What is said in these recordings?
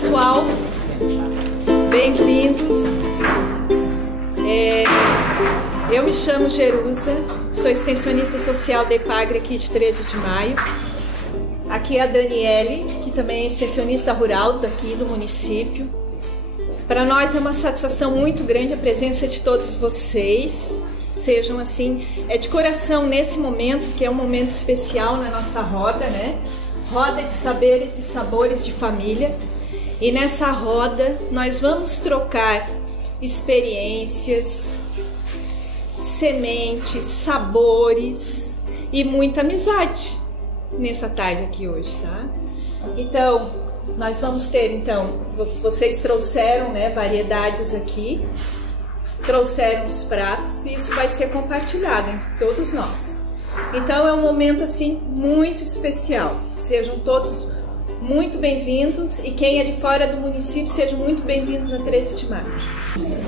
pessoal, bem-vindos. Eu me chamo Jerusa, sou extensionista social da EPAGRE aqui de 13 de maio. Aqui é a Daniele, que também é extensionista rural daqui do município. Para nós é uma satisfação muito grande a presença de todos vocês. Sejam assim, de coração nesse momento, que é um momento especial na nossa roda, né? Roda de saberes e sabores de família. E nessa roda nós vamos trocar experiências, sementes, sabores e muita amizade nessa tarde aqui hoje, tá? Então, nós vamos ter, vocês trouxeram, né, variedades aqui, trouxeram os pratos e isso vai ser compartilhado entre todos nós. Então é um momento assim muito especial. Sejam todos muito bem-vindos e quem é de fora do município, sejam muito bem-vindos a 13 de maio.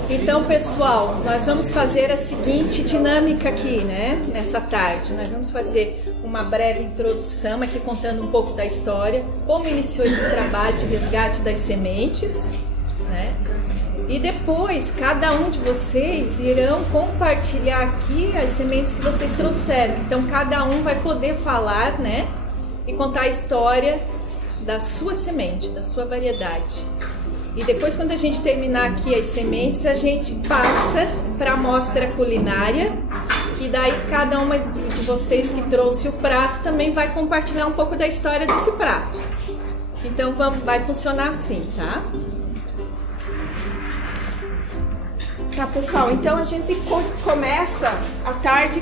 Então, pessoal, nós vamos fazer a seguinte dinâmica aqui, né, nessa tarde. Nós vamos fazer uma breve introdução aqui contando um pouco da história, como iniciou esse trabalho de resgate das sementes, né? E depois, cada um de vocês irão compartilhar aqui as sementes que vocês trouxeram. Então, cada um vai poder falar, né, e contar a história da sua semente, da sua variedade. E depois, quando a gente terminar aqui as sementes, a gente passa para a mostra culinária. E daí, cada uma de vocês que trouxe o prato também vai compartilhar um pouco da história desse prato. Então, vai funcionar assim, tá? Tá, pessoal, então a gente começa a tarde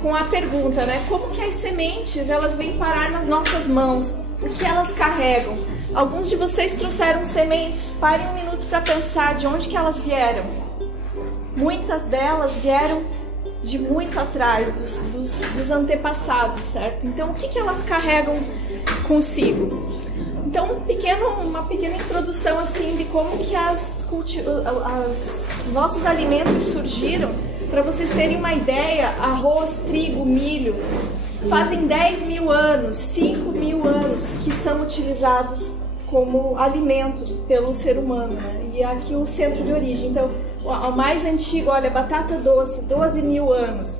com a pergunta, né? Como que as sementes, elas vêm parar nas nossas mãos? O que elas carregam? Alguns de vocês trouxeram sementes, parem um minuto para pensar de onde que elas vieram. Muitas delas vieram de muito atrás, dos antepassados, certo? Então, o que que elas carregam consigo? Então, uma pequena introdução assim de como que nossos alimentos surgiram, para vocês terem uma ideia. Arroz, trigo, milho, fazem 10 mil anos, 5 mil anos que são utilizados como alimentos pelo ser humano, né? E aqui o centro de origem. Então, o mais antigo, olha, batata doce, 12 mil anos.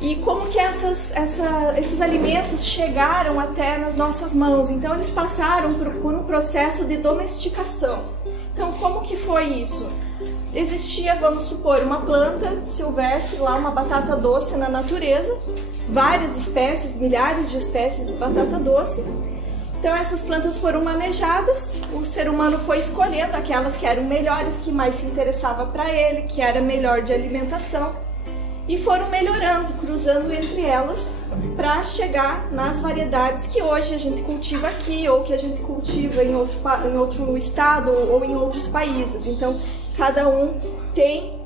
E como que esses alimentos chegaram até nas nossas mãos? Então, eles passaram por um processo de domesticação. Então, como que foi isso? Existia, vamos supor, uma planta silvestre, lá uma batata doce na natureza, várias espécies, milhares de espécies de batata doce. Então, essas plantas foram manejadas, o ser humano foi escolhendo aquelas que eram melhores, que mais se interessava para ele, que era melhor de alimentação. E foram melhorando, cruzando entre elas, para chegar nas variedades que hoje a gente cultiva aqui, ou que a gente cultiva em outro estado ou em outros países. Então, cada um tem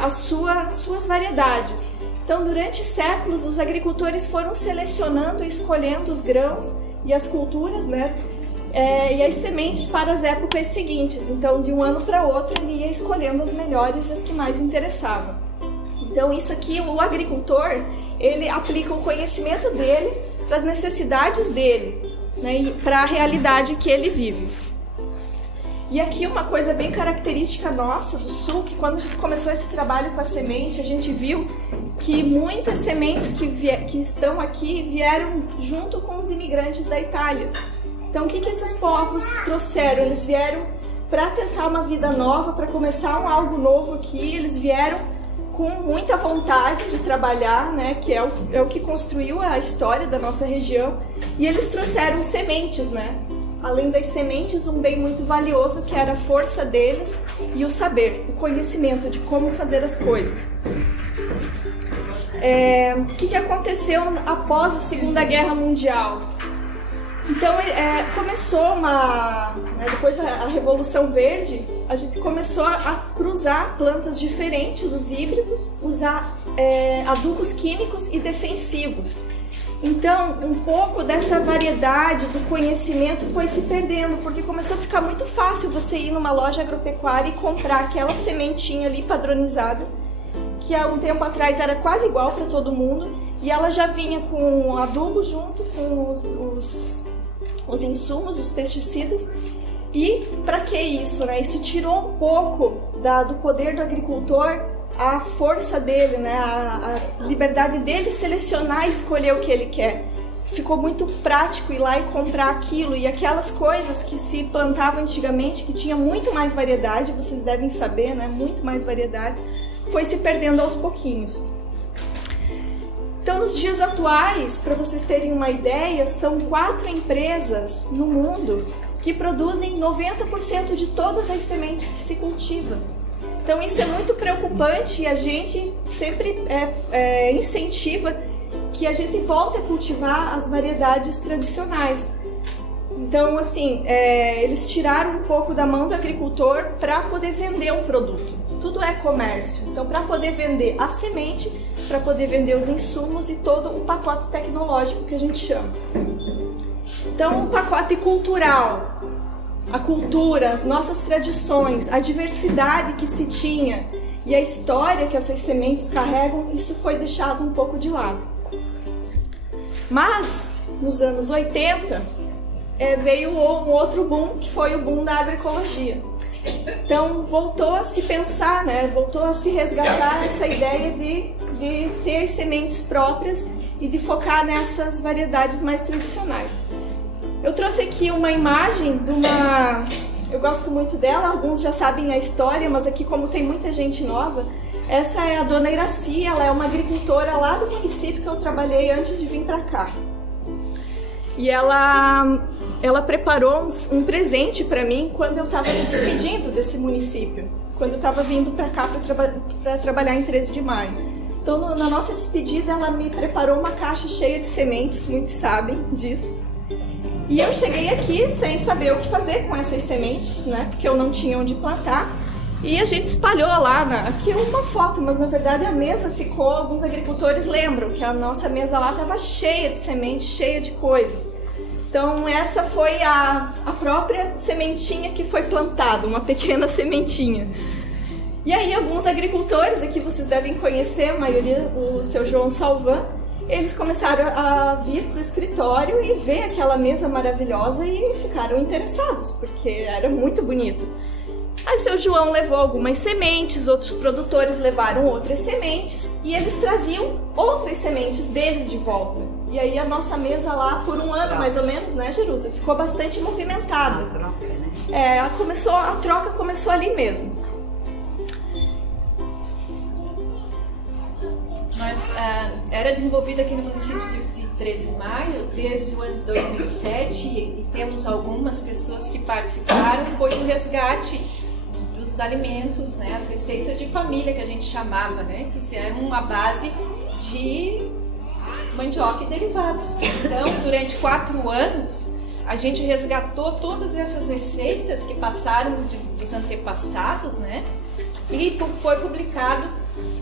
as suas variedades. Então, durante séculos, os agricultores foram selecionando e escolhendo os grãos e as culturas, né? E as sementes para as épocas seguintes. Então, de um ano para outro, ele ia escolhendo as melhores e as que mais interessavam. Então, isso aqui, o agricultor, ele aplica o conhecimento dele para as necessidades dele, né, e para a realidade que ele vive. E aqui uma coisa bem característica nossa do Sul, que quando a gente começou esse trabalho com a semente, a gente viu que muitas sementes que estão aqui vieram junto com os imigrantes da Itália. Então, o que esses povos trouxeram? Eles vieram para tentar uma vida nova, para começar algo novo aqui. Eles vieram com muita vontade de trabalhar, né, que é o que construiu a história da nossa região, e eles trouxeram sementes, né? Além das sementes, um bem muito valioso que era a força deles e o saber, o conhecimento de como fazer as coisas. O que aconteceu após a Segunda Guerra Mundial? Então, começou depois da Revolução Verde, a gente começou a cruzar plantas diferentes, os híbridos, usar adubos químicos e defensivos. Então, um pouco dessa variedade do conhecimento foi se perdendo, porque começou a ficar muito fácil você ir numa loja agropecuária e comprar aquela sementinha ali padronizada, que há um tempo atrás era quase igual para todo mundo, e ela já vinha com adubo junto, com os insumos, os pesticidas. E para que isso, né? Isso tirou um pouco do poder do agricultor, a força dele, né? A liberdade dele selecionar e escolher o que ele quer. Ficou muito prático ir lá e comprar aquilo, e aquelas coisas que se plantavam antigamente, que tinha muito mais variedade, vocês devem saber, né? Muito mais variedades, foi se perdendo aos pouquinhos. Então, nos dias atuais, para vocês terem uma ideia, são 4 empresas no mundo que produzem 90% de todas as sementes que se cultivam. Então, isso é muito preocupante e a gente sempre incentiva que a gente volte a cultivar as variedades tradicionais. Então, assim, eles tiraram um pouco da mão do agricultor para poder vender um produto. Tudo é comércio. Então, para poder vender a semente, para poder vender os insumos e todo o pacote tecnológico que a gente chama. Então, o pacote cultural, a cultura, as nossas tradições, a diversidade que se tinha e a história que essas sementes carregam, isso foi deixado um pouco de lado. Mas, nos anos 80, veio um outro boom, que foi o boom da agroecologia. Então, voltou a se pensar, né? Voltou a se resgatar essa ideia de ter as sementes próprias e de focar nessas variedades mais tradicionais. Eu trouxe aqui uma imagem de uma... Eu gosto muito dela, alguns já sabem a história, mas aqui, como tem muita gente nova, essa é a Dona Iraci, ela é uma agricultora lá do município que eu trabalhei antes de vir para cá. E ela preparou um presente para mim quando eu estava me despedindo desse município, quando eu estava vindo para cá para trabalhar em 13 de maio. Então, na nossa despedida, ela me preparou uma caixa cheia de sementes, muitos sabem disso. E eu cheguei aqui sem saber o que fazer com essas sementes, né? Porque eu não tinha onde plantar. E a gente espalhou lá, aqui uma foto, mas na verdade a mesa ficou, alguns agricultores lembram que a nossa mesa lá estava cheia de sementes, cheia de coisas. Então essa foi a própria sementinha que foi plantada, uma pequena sementinha. E aí alguns agricultores, aqui vocês devem conhecer, a maioria, o seu João Salvan, eles começaram a vir para o escritório e ver aquela mesa maravilhosa e ficaram interessados, porque era muito bonito. Aí seu João levou algumas sementes, outros produtores levaram outras sementes e eles traziam outras sementes deles de volta. E aí a nossa mesa lá, por um ano mais ou menos, né, Jerusa, ficou bastante movimentada. A troca, né? A troca começou ali mesmo. Mas era desenvolvida aqui no município de 13 de maio desde o ano 2007 e temos algumas pessoas que participaram. Foi o resgate dos alimentos, né, as receitas de família que a gente chamava, né, que eram uma base de mandioca e derivados. Então, durante 4 anos, a gente resgatou todas essas receitas que passaram dos antepassados, né, e foi publicado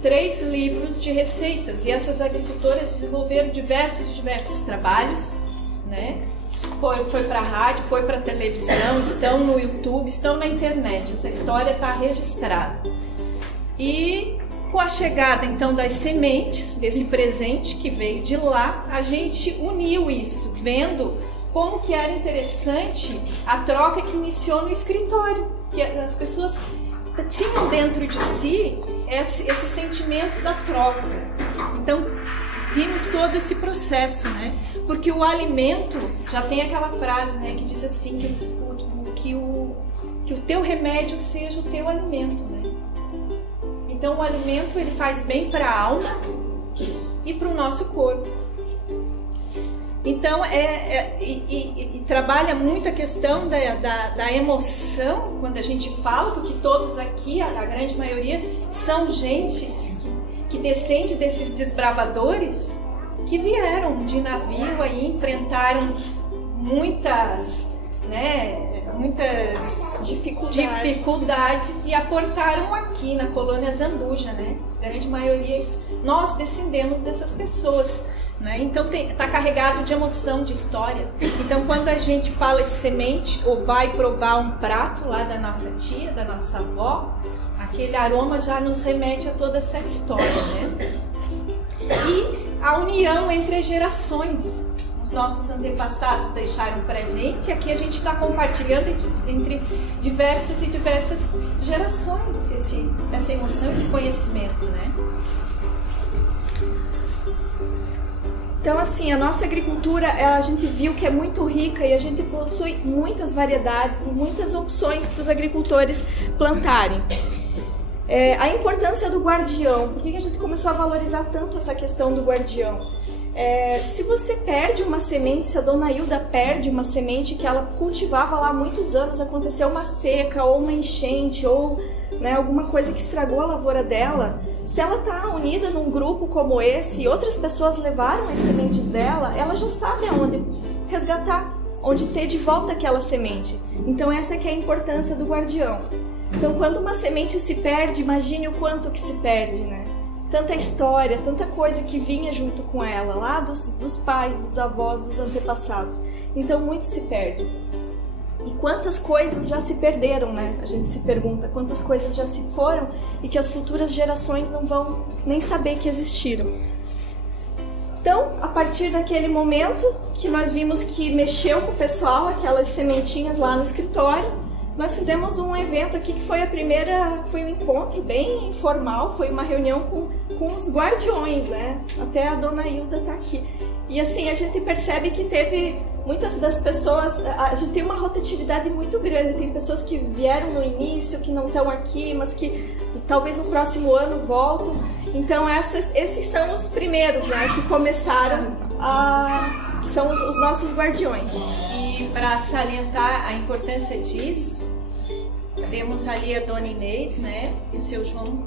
3 livros de receitas, e essas agricultoras desenvolveram diversos trabalhos, né? Foi para a rádio, foi para a televisão, estão no YouTube, estão na internet, essa história está registrada. E com a chegada então das sementes, desse presente que veio de lá, a gente uniu isso, vendo como que era interessante a troca que iniciou no escritório, que as pessoas tinham dentro de si esse sentimento da troca. Então, vimos todo esse processo, né? Porque o alimento, já tem aquela frase, né, que diz assim, que o teu remédio seja o teu alimento, né? Então, o alimento, ele faz bem para a alma e para o nosso corpo. Então, e trabalha muito a questão da emoção, quando a gente fala, porque todos aqui, a grande maioria, são gentes que descendem desses desbravadores que vieram de navio aí, enfrentaram muitas dificuldades e aportaram aqui na colônia Zambuja, né? A grande maioria, nós descendemos dessas pessoas. Né? Então está carregado de emoção, de história. Então quando a gente fala de semente ou vai provar um prato lá da nossa tia, da nossa avó, aquele aroma já nos remete a toda essa história, né? E a união entre as gerações. os nossos antepassados deixaram pra gente, e aqui a gente está compartilhando entre diversas e diversas gerações essa emoção, esse conhecimento, né? Então, assim, a nossa agricultura, a gente viu que é muito rica e a gente possui muitas variedades e muitas opções para os agricultores plantarem. A importância do guardião. Por que a gente começou a valorizar tanto essa questão do guardião? Se você perde uma semente, se a dona Hilda perde uma semente que ela cultivava lá há muitos anos, aconteceu uma seca ou uma enchente ou, né, alguma coisa que estragou a lavoura dela, se ela está unida num grupo como esse e outras pessoas levaram as sementes dela, ela já sabe aonde resgatar, onde ter de volta aquela semente. Então essa que é a importância do guardião. Então quando uma semente se perde, imagine o quanto que se perde, né? Tanta história, tanta coisa que vinha junto com ela, lá dos pais, dos avós, dos antepassados. Então muito se perde. E quantas coisas já se perderam, né? A gente se pergunta quantas coisas já se foram e que as futuras gerações não vão nem saber que existiram. Então, a partir daquele momento que nós vimos que mexeu com o pessoal, aquelas sementinhas lá no escritório, nós fizemos um evento aqui que foi um encontro bem informal, foi uma reunião com os guardiões, né? Até a dona Hilda tá aqui. E assim, a gente percebe que teve muitas das pessoas, a gente tem uma rotatividade muito grande, tem pessoas que vieram no início, que não estão aqui, mas que talvez no próximo ano voltam. Então esses são os primeiros, né, que começaram que são os nossos guardiões. E para salientar a importância disso, temos ali a dona Inês, né, e o seu João.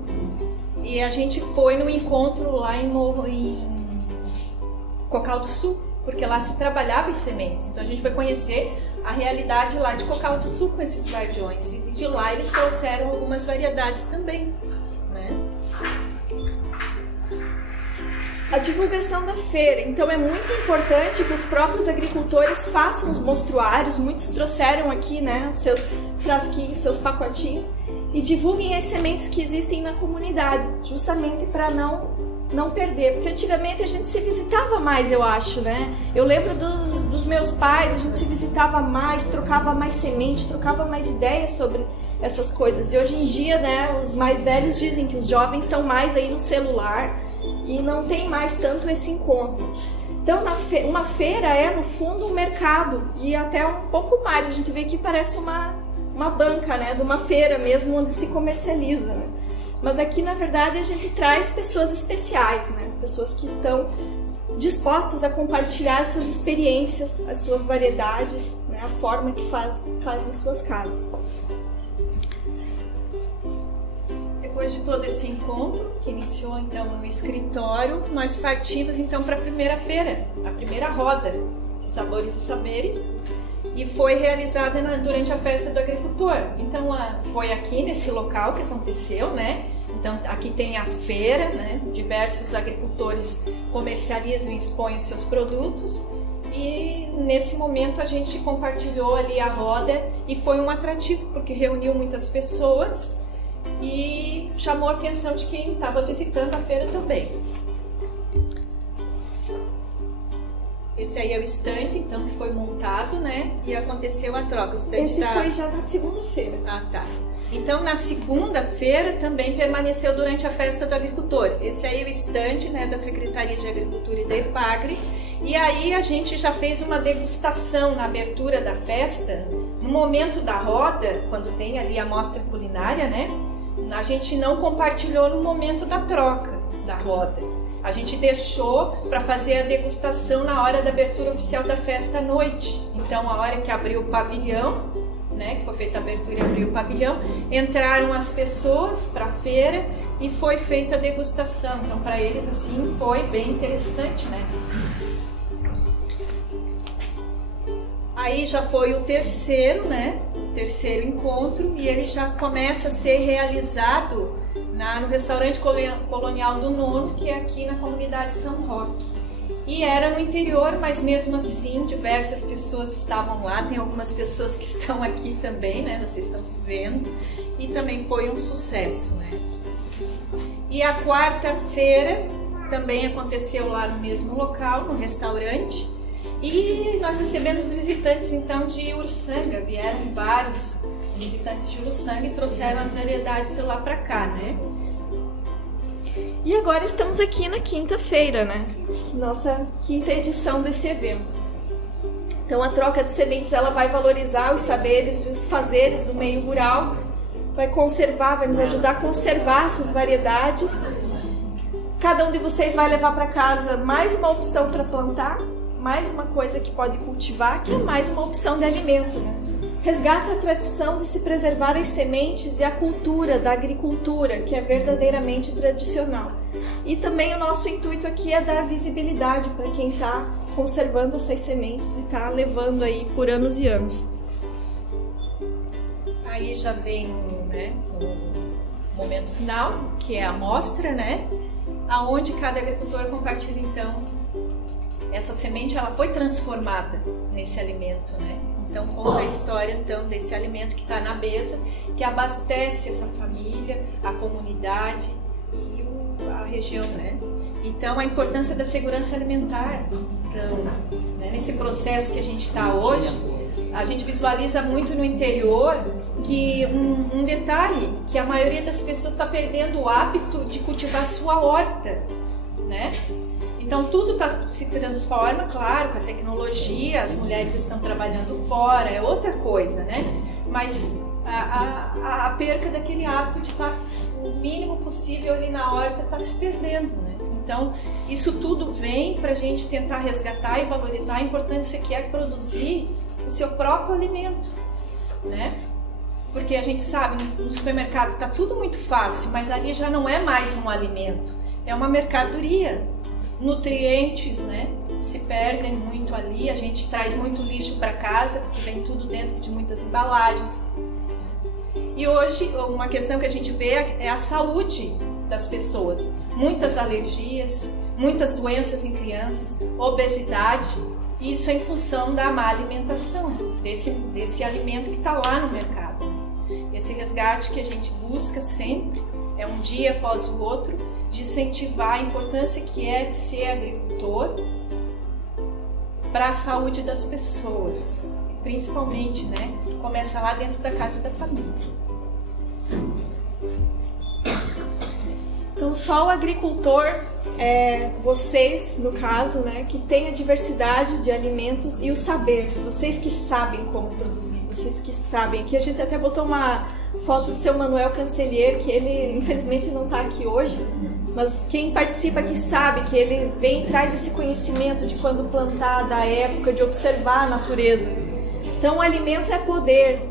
E a gente foi no encontro lá em Cocal do Sul, porque lá se trabalhava em sementes. Então a gente foi conhecer a realidade lá de Cocal do Sul com esses guardiões. E de lá eles trouxeram algumas variedades também, né? A divulgação da feira. Então é muito importante que os próprios agricultores façam os mostruários. Muitos trouxeram aqui, né, seus frasquinhos, seus pacotinhos, e divulguem as sementes que existem na comunidade, justamente para não perder, porque antigamente a gente se visitava mais, eu acho, né? Eu lembro dos meus pais, a gente se visitava mais, trocava mais semente, trocava mais ideias sobre essas coisas. E hoje em dia, né, os mais velhos dizem que os jovens estão mais aí no celular e não tem mais tanto esse encontro. Então, uma feira é, no fundo, um mercado e até um pouco mais. A gente vê que parece uma banca, né, de uma feira mesmo, onde se comercializa, né? Mas aqui, na verdade, a gente traz pessoas especiais, né? Pessoas que estão dispostas a compartilhar essas experiências, as suas variedades, né? A forma que faz nas suas casas. Depois de todo esse encontro, que iniciou então no escritório, nós partimos então para a primeira feira, a primeira roda de sabores e saberes, e foi realizada durante a festa do agricultor. Então foi aqui nesse local que aconteceu, né? Então aqui tem a feira, né? Diversos agricultores comercializam e expõem os seus produtos, e nesse momento a gente compartilhou ali a roda e foi um atrativo porque reuniu muitas pessoas e chamou a atenção de quem estava visitando a feira também. Esse aí é o stand, então, que foi montado, né? E aconteceu a troca. Esse foi já na segunda-feira. Ah, tá. Então, na segunda-feira também permaneceu durante a festa do agricultor. Esse aí é o stand, né, da Secretaria de Agricultura e da EPAGRE. E aí a gente já fez uma degustação na abertura da festa. No momento da roda, quando tem ali a mostra culinária, né? A gente não compartilhou no momento da troca da roda. A gente deixou para fazer a degustação na hora da abertura oficial da festa à noite. Então, a hora que abriu o pavilhão, né, que foi feita a abertura e abriu o pavilhão, entraram as pessoas para a feira e foi feita a degustação. Então, para eles, assim, foi bem interessante, né? Aí já foi o terceiro, né? O terceiro encontro, e ele já começa a ser realizado no restaurante colonial do Nono, que é aqui na comunidade São Roque. E era no interior, mas mesmo assim diversas pessoas estavam lá, tem algumas pessoas que estão aqui também, né? Vocês estão se vendo, e também foi um sucesso, né? E a quarta-feira também aconteceu lá no mesmo local, no restaurante, E nós recebemos visitantes então de Uruçanga, vieram vários visitantes de Uruçanga e trouxeram as variedades de lá para cá, né? E agora estamos aqui na quinta-feira, né? Nossa quinta edição desse evento. Então a troca de sementes ela vai valorizar os saberes e os fazeres do meio rural, vai conservar, vai nos ajudar a conservar essas variedades. Cada um de vocês vai levar para casa mais uma opção para plantar, mais uma coisa que pode cultivar, que é mais uma opção de alimento, né? Resgata a tradição de se preservar as sementes e a cultura da agricultura, que é verdadeiramente tradicional. E também o nosso intuito aqui é dar visibilidade para quem está conservando essas sementes e está levando aí por anos e anos. Aí já vem, né, o momento final, que é a mostra, né? Aonde cada agricultor compartilha então essa semente, ela foi transformada nesse alimento, né? Então conta a história então desse alimento que está na mesa, que abastece essa família, a comunidade e a região, né? Então a importância da segurança alimentar. Então, né, nesse processo que a gente está hoje, a gente visualiza muito no interior que um detalhe, que a maioria das pessoas está perdendo o hábito de cultivar sua horta, né? Então tudo se transforma, claro, com a tecnologia, as mulheres estão trabalhando fora, é outra coisa, né? Mas a perca daquele hábito de estar o mínimo possível ali na horta está se perdendo, né? Então isso tudo vem para a gente tentar resgatar e valorizar a importância que é produzir o seu próprio alimento, né? Porque a gente sabe, no supermercado está tudo muito fácil, mas ali já não é mais um alimento, é uma mercadoria. Nutrientes, né, se perdem muito ali, a gente traz muito lixo para casa, porque vem tudo dentro de muitas embalagens. E hoje, uma questão que a gente vê é a saúde das pessoas. Muitas alergias, muitas doenças em crianças, obesidade, e isso é em função da má alimentação, desse alimento que está lá no mercado. Esse resgate que a gente busca sempre, é um dia após o outro, de incentivar a importância que é de ser agricultor para a saúde das pessoas, principalmente, né? Começa lá dentro da casa da família. Então só o agricultor, vocês no caso, né, que tem a diversidade de alimentos e o saber, vocês que sabem como produzir, vocês que sabem. Aqui a gente até botou uma foto do seu Manuel Cancelheiro, que ele infelizmente não está aqui hoje, mas quem participa aqui sabe que ele vem e traz esse conhecimento de quando plantar, da época, de observar a natureza. Então o alimento é poder.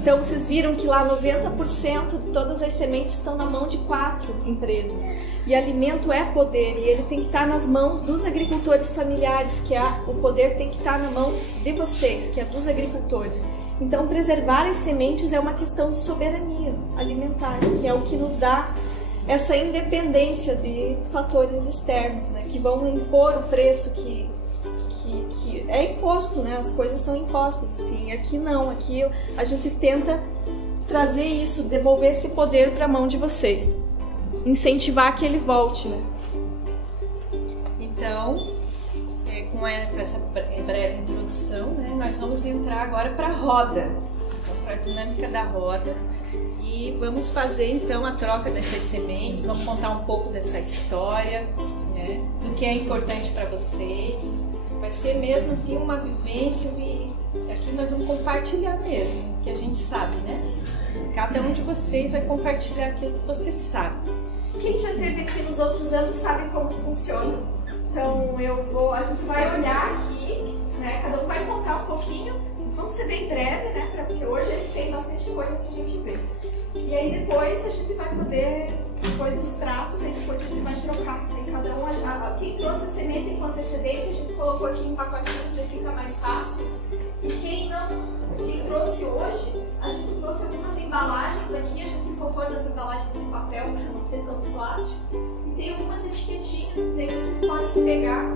Então vocês viram que lá 90% de todas as sementes estão na mão de 4 empresas. E alimento é poder, e ele tem que estar nas mãos dos agricultores familiares, o poder tem que estar na mão de vocês, que é dos agricultores. Então preservar as sementes é uma questão de soberania alimentar, que é o que nos dá essa independência de fatores externos, né, que vão impor o preço que é imposto, né? As coisas são impostas, assim. Aqui não, aqui a gente tenta trazer isso, devolver esse poder para a mão de vocês, incentivar que ele volte, né? Então, com essa breve introdução, né, nós vamos entrar agora para a roda, então, para a dinâmica da roda, e vamos fazer então a troca dessas sementes, vamos contar um pouco dessa história, né, do que é importante para vocês. Vai ser mesmo assim uma vivência, e aqui nós vamos compartilhar mesmo, que a gente sabe, né? Cada um de vocês vai compartilhar aquilo que você sabe. Quem já esteve aqui nos outros anos sabe como funciona. Então a gente vai olhar aqui, né? Cada um vai contar um pouquinho. Vamos ser bem breve, né? Porque hoje tem bastante coisa pra gente ver. E aí depois a gente vai poder, depois dos pratos, aí depois a gente vai trocar. Aí cada um, quem trouxe a semente com antecedência, a gente colocou aqui em pacotinhos e fica mais fácil. E quem trouxe hoje, a gente trouxe algumas embalagens aqui, a gente focou nas embalagens em papel para não ter tanto plástico. E tem algumas etiquetinhas que daí vocês podem pegar